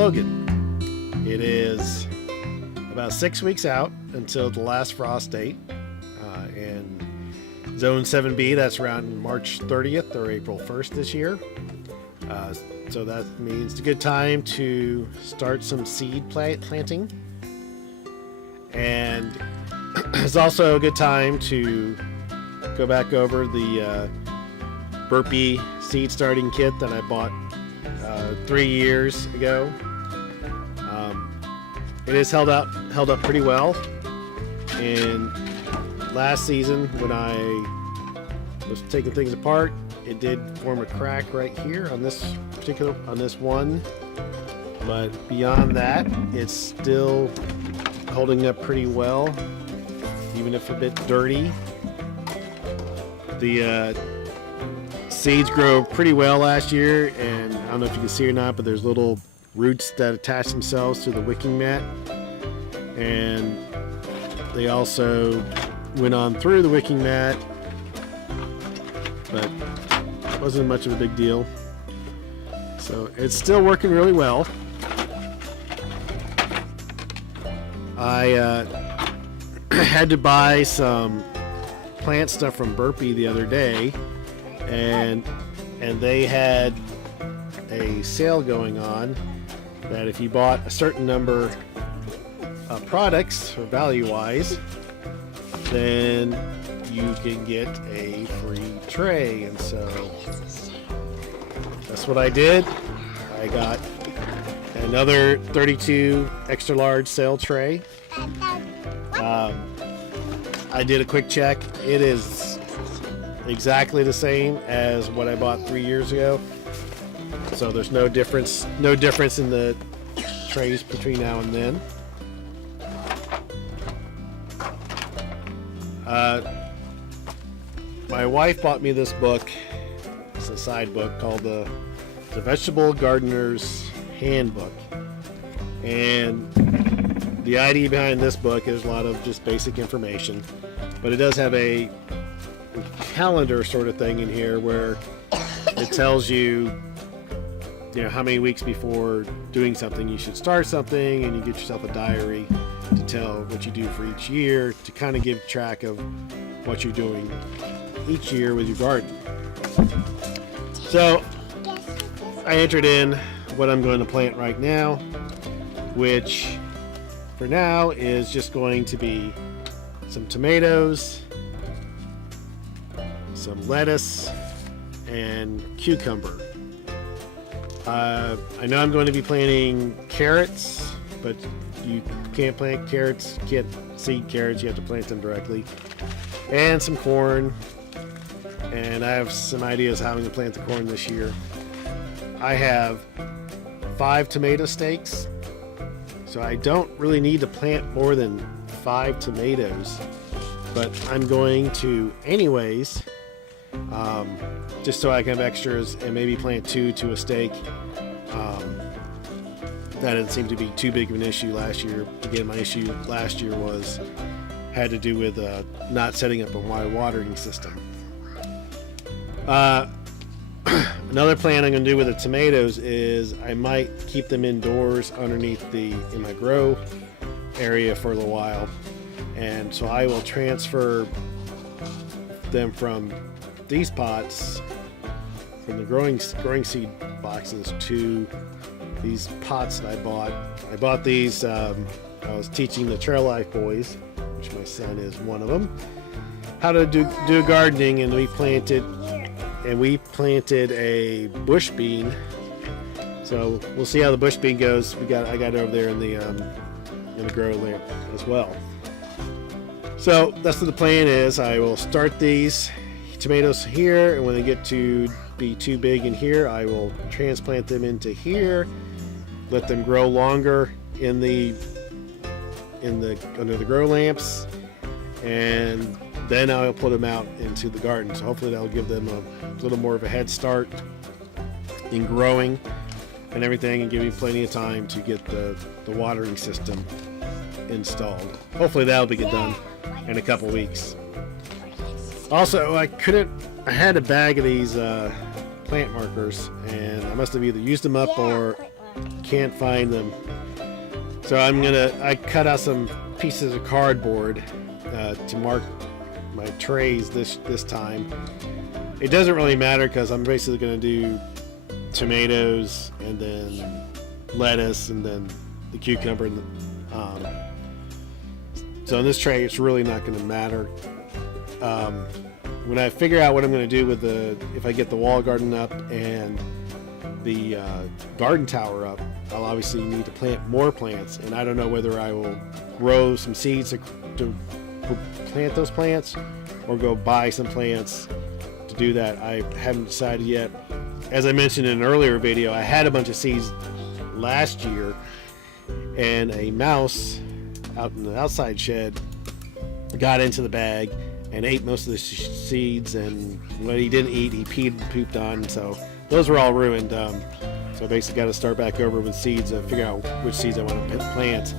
Logan. It is about 6 weeks out until the last frost date. In Zone 7B, that's around March 30th or April 1st this year. So that means it's a good time to start some seed planting. And it's also a good time to go back over the Burpee Seed Starting Kit that I bought 3 years ago. It has held up pretty well. And last season, when I was taking things apart, it did form a crack right here on this one. But beyond that, it's still holding up pretty well, even if a bit dirty. The seeds grow pretty well last year, and I don't know if you can see or not, but there's little roots that attach themselves to the wicking mat, and they also went on through the wicking mat, but it wasn't much of a big deal. So it's still working really well. I had to buy some plant stuff from Burpee the other day, and they had a sale going on that if you bought a certain number of products, or value-wise, then you can get a free tray. And so that's what I did. I got another 32 extra large sale tray. I did a quick check. It is exactly the same as what I bought 3 years ago. So there's no difference in the trays between now and then. My wife bought me this book. It's a side book called the Vegetable Gardener's Handbook. And the idea behind this book is a lot of just basic information, but it does have a calendar sort of thing in here where it tells you, how many weeks before doing something you should start something, and you get yourself a diary to tell what you do for each year, to kind of give track of what you're doing each year with your garden. So I entered in what I'm going to plant right now, which for now is just going to be some tomatoes, some lettuce, and cucumber. I know I'm going to be planting carrots, but you can't plant carrots, you can't seed carrots, you have to plant them directly. And some corn, and I have some ideas how I'm going to plant the corn this year. I have 5 tomato stakes, so I don't really need to plant more than 5 tomatoes, but I'm going to anyways, just so I can have extras, and maybe plant 2 to a stake. That didn't seem to be too big of an issue last year. Again, my issue last year had to do with not setting up a watering system. Another plan I'm going to do with the tomatoes is I might keep them indoors underneath in my grow area for a little while, and so I will transfer them from these pots, from the growing seed boxes, to these pots that I bought. I bought these. I was teaching the Trail Life boys, which my son is one of them, how to do gardening, and we planted a bush bean. So we'll see how the bush bean goes. I got it over there in the grow lamp as well. So that's what the plan is. I will start these tomatoes here, and when they get to be too big in here, I will transplant them into here, let them grow longer under the grow lamps, and then I'll put them out into the garden. So hopefully that'll give them a little more of a head start in growing and everything, and give me plenty of time to get the watering system installed. Hopefully that'll be done in a couple weeks. Also, I had a bag of these plant markers, and I must have either used them up or can't find them. So I cut out some pieces of cardboard to mark my trays this time. It doesn't really matter because I'm basically going to do tomatoes and then lettuce and then the cucumber. So in this tray, it's really not going to matter. When I figure out what I'm going to do with if I get the wall garden up and the garden tower up, I'll obviously need to plant more plants, and I don't know whether I will grow some seeds to plant those plants or go buy some plants to do that. I haven't decided yet. As I mentioned in an earlier video, I had a bunch of seeds last year, and a mouse out in the outside shed got into the bag and ate most of the seeds, and what he didn't eat, he peed and pooped on, so those were all ruined. So I basically got to start back over with seeds, figure out which seeds I want to plant.